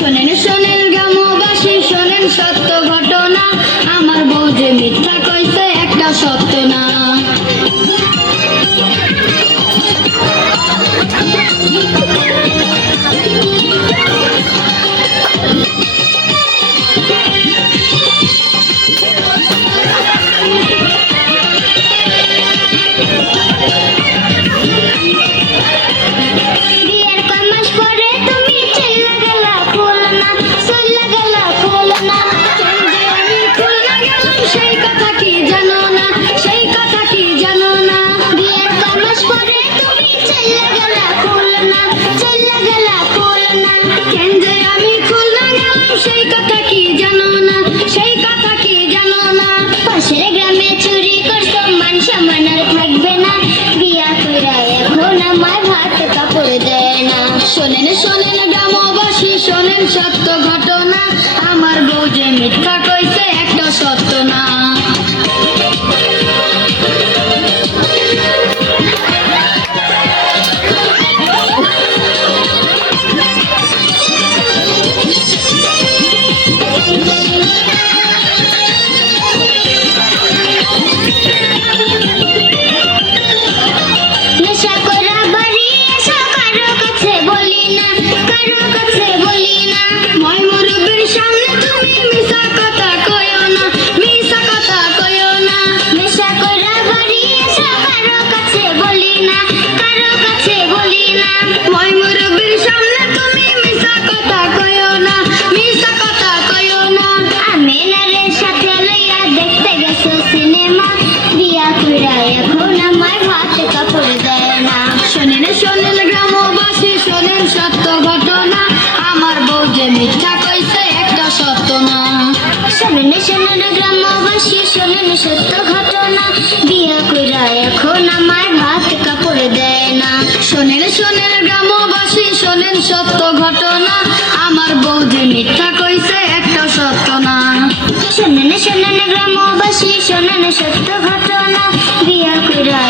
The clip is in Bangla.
শোনেন শোনেন গ্রামবাসী শোনেন সত্য ঘটনা, আমার বউ যে মিথ্যা কইছে একটা সত্য না। শোনেন শোনেন গ্রামবাসী শোনেন সত্য ঘটনা, আমার বউ যে মিথ্যা কইছে একটা সত্য না। শোনেন শোনেন গ্রামবাসী শোনেন সত্য ঘটনা, আমার বউ যে মিথ্যা কইছে একটা সত্য না। শোনেন শোনেন গ্রামবাসী শোনেন সত্য ঘটনা, বিয়া কইরা এখন আমার ভাত কাপড় দেয় না। শোনেন শোনেন গ্রামবাসী শোনেন সত্য ঘটনা, আমার বউ যে মিথ্যা কইছে একটা সত্য না। শোনেন শোনেন গ্রামবাসী শোনেন সত্য ঘটনা, বিয়া কইরা